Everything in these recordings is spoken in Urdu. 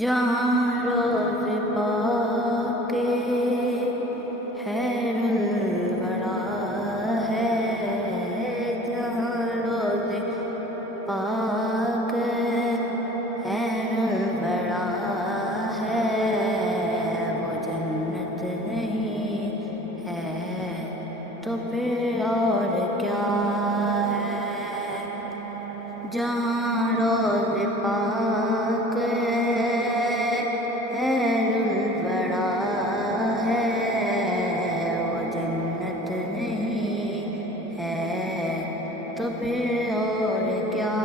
جہاں روز پاک خیر الورا ہے، جہاں روز پاک خیر الورا ہے، وہ جنت نہیں ہے تو پھر اور کیا ہے؟ جہاں روز پاک تو پھر اور کیا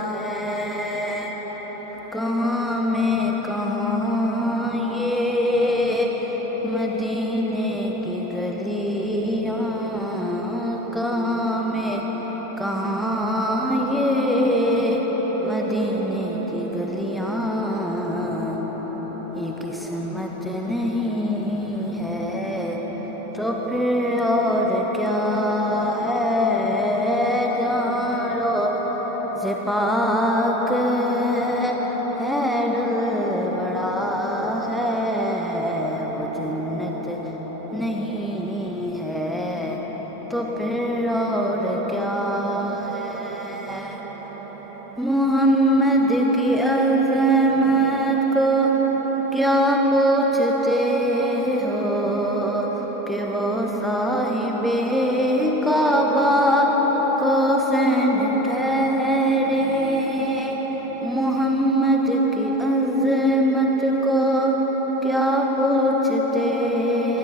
ہے؟ کہاں میں کہاں یہ مدینے کی گلیاں، کہاں میں کہاں یہ مدینے کی گلیاں، یہ قسمت نہیں ہے تو پھر اور کیا ہے؟ پاک خیر الورا ہے، وہ جنت نہیں ہے تو پھر اور کیا ہے؟ محمد کی عظمت کو کیا پوچھتے ہو کہ وہ صاحب کعبہ کو سین کیا پوچھتے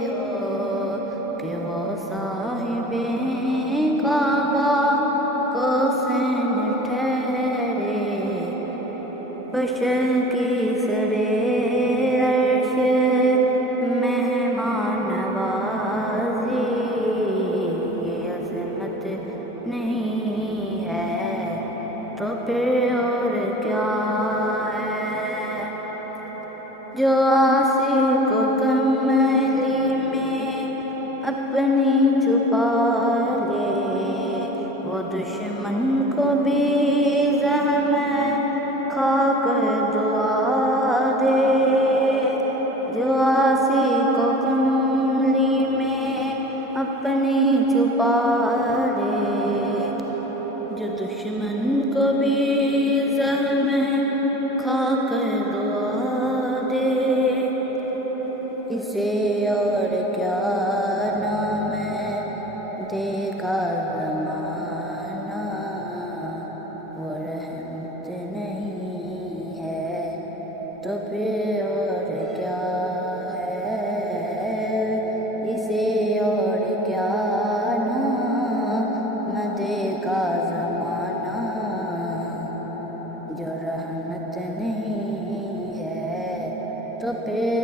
ہو کہ وہ صاحب کعبہ کو سین ٹھہرے، بشر کی سرے عرش مہمان نوازی، یہ عظمت نہیں ہے تو پھر اور کیا ہے؟ جو آسی کو کملی میں اپنی چھپا لے، وہ دشمن کو بھی زہم کھا کر دعا دے۔ جو آسی کو کملی میں اپنی چھپا لے، جو دشمن کو بھی زہم کھا کر دعا دے، اسے اور کیا نام دے گا زمانہ، وہ رحمت نہیں ہے تو پھر اور کیا ہے؟ اسے اور کیا نام دے گا زمانہ، جو رحمت نہیں ہے تو پھر